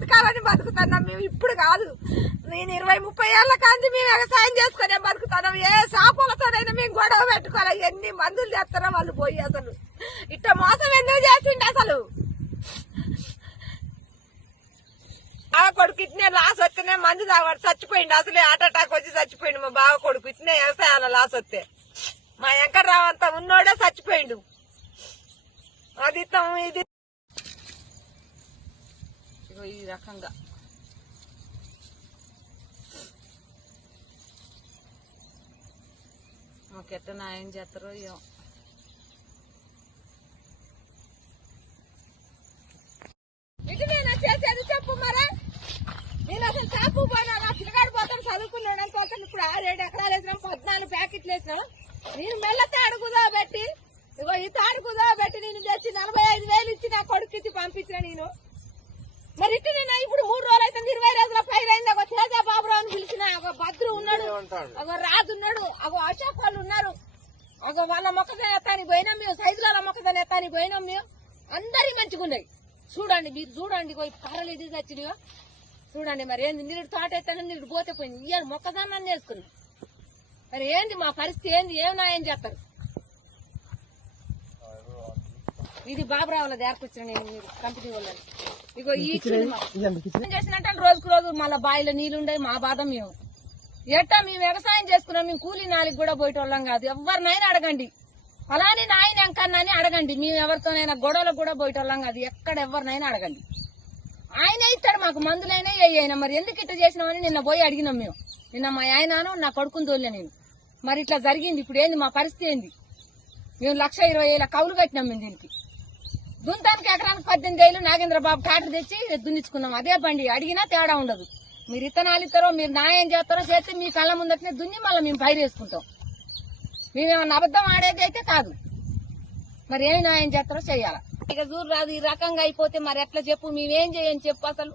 బతకాలని బతుకుతున్నాం మేము. ఇప్పుడు కాదు, నేను 20-30 ఏళ్ల కాంచి మేము వ్యవసాయం చేసుకునే బతుకుతున్నాం. ఏ షాపులతోనైనా మేము గొడవ పెట్టుకోవాలి. ఎన్ని మందులు చేస్తారో వాళ్ళు పోయి. అసలు ఇట్ట మోసం ఎందుకు చేసిండు? అసలు బావ కొడుకు ఇట్నే లాస్ వస్తేనే మందు తాగబడి చచ్చిపోయిండు. అసలే హార్ట్ అటాక్ వచ్చి చచ్చిపోయిండు మా బావ కొడుకు. ఇట్నే వ్యవసాయాల లాస్ వస్తే మా వెంకట్రావు అంతా ఉన్నోడే చచ్చిపోయిండు. అది ఇది ఈ రకంగా మాకెట్ట న్యాయం చేస్తారో ఏమో. ఇది నేను చేసేది చెప్పు మరా. నేను అసలు చేపు పోయినా నా పిల్లగాడు పోతాను చదువుకున్నాడు అనుకోసం. ఇప్పుడు 6-7 ఎకరాలు వేసినాం, 14 ప్యాకెట్లు వేసినాం. నేను మెల్లతే అడుగుదా పెట్టి ఇగో ఈ తాడుకుదా పెట్టి నేను తెచ్చి 45,000 ఇచ్చి నా కొడుకు ఇచ్చి పంపించిన నేను. మరి ఇటు నేను ఇప్పుడు 3 రోజులు అయితే 20 రోజుల పైన అయింది. ఒక తేజ బాబురావు అని పిలిచిన. ఒక భద్రు ఉన్నాడు, ఒక రాజు ఉన్నాడు, ఒక అశోక్ వాళ్ళు ఉన్నారు. ఒక వాళ్ళ మొక్కజొన్న ఎత్తానికి పోయినాం మేము. సైజుల మొక్కజొన్న ఎత్తానికి పోయినాం మేము. అందరి మంచిగా ఉన్నాయి. చూడండి మీరు, చూడండి కర్రలు ఇది వచ్చినాయో చూడండి. మరి ఏంది మీరు తోట ఎత్తాను, మీరు పోతే పోయింది. ఇవాళ మొక్కజొన్న చేసుకున్నాం. మరి ఏంది మా పరిస్థితి ఏంది? ఏం న్యాయం చేస్తారు? ఇది బాబురావుల దేరకొచ్చిన నేను మీరు కంపెనీ వాళ్ళని. ఇగో ఈ చేసినట్టు రోజుకు రోజు మళ్ళీ బావిలో నీళ్లుండే మా బాధ మేము. ఎట్టా మేము వ్యవసాయం చేసుకున్నాం. మేము కూలీ నాలుగు కూడా పోయేటోళ్ళం కాదు. ఎవరినైనా అడగండి, అలానే నాయన ఎంకన్నాని అడగండి. మేము ఎవరితోనైనా గొడవలకు కూడా పోయేటోళ్ళం కాదు. ఎక్కడ ఎవరినైనా అడగండి, ఆయన ఇస్తాడు మాకు మందులైనా అయినా. మరి ఎందుకు ఇట్లా చేసినామని నిన్న పోయి అడిగినాం మేము. నిన్న మా ఆయనను నా కొడుకుని తోలే నేను. మరి ఇట్లా జరిగింది. ఇప్పుడు ఏంది మా పరిస్థితి ఏంది? మేము 1,20,000 కౌలు కట్టినాం మేము దీనికి. దుంతానికి ఎకరానికి 18,000 నాగేంద్రబాబు ట్రాక్టర్ తెచ్చి దున్నించుకున్నాం. అదే బండి అడిగినా తేడా ఉండదు. మీరు ఇత్తనాలు ఇస్తారో, మీరు న్యాయం చేస్తారో చేస్తే మీ కళ్ళ ముందటనే దున్ని మళ్ళీ మేము పైరు వేసుకుంటాం. మేమేమన్నా అబద్ధం ఆడేది అయితే కాదు. మరి ఏమి న్యాయం చేస్తారో చెయ్యాల. ఇక చూడు రాదు ఈ రకంగా అయిపోతే మరి ఎట్లా చెప్పు? మేమేం చేయని చెప్పు అసలు.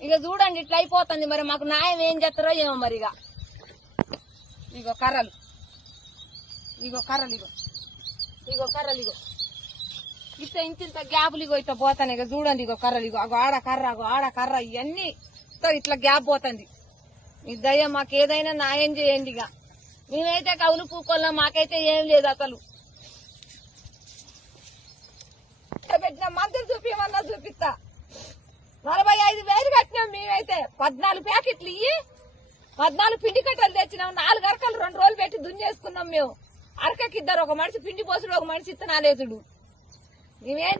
ఇక చూడండి ఇట్లా అయిపోతుంది. మరి మాకు న్యాయం ఏం చేస్తారో ఏమో. మరి ఇగో కర్రలు, ఇగో కర్రలు, ఇగో కర్రలు, ఇగో ఇంత గ్యాపులు ఇగో ఇట్లా పోతాను. ఇక చూడండి ఇగో కర్రలు, ఇగో అగో ఆడ కర్ర, అగో ఆడ కర్ర, ఇవన్నీ ఇట్లా గ్యాప్ పోతుంది. ఈ దయ మాకు ఏదైనా న్యాయం చేయండి. ఇక మేమైతే కవులు పూకోళ్ళం, మాకైతే ఏం లేదు అసలు. పెట్టిన మందులు చూపించమన్నా చూపిస్తా. 45,000 కట్టినాం మేమైతే. 14 ప్యాకెట్లు ఇయ్యి 14 పిండి కట్టలు తెచ్చినాం. 4 అరకలు 2 రోజులు పెట్టి దున్నేసుకున్నాం మేము. అరకకి 2 ఒక మనిషి పిండి పోసుడు, ఒక మనిషి ఇత్తనాలేసుడు. మేమేం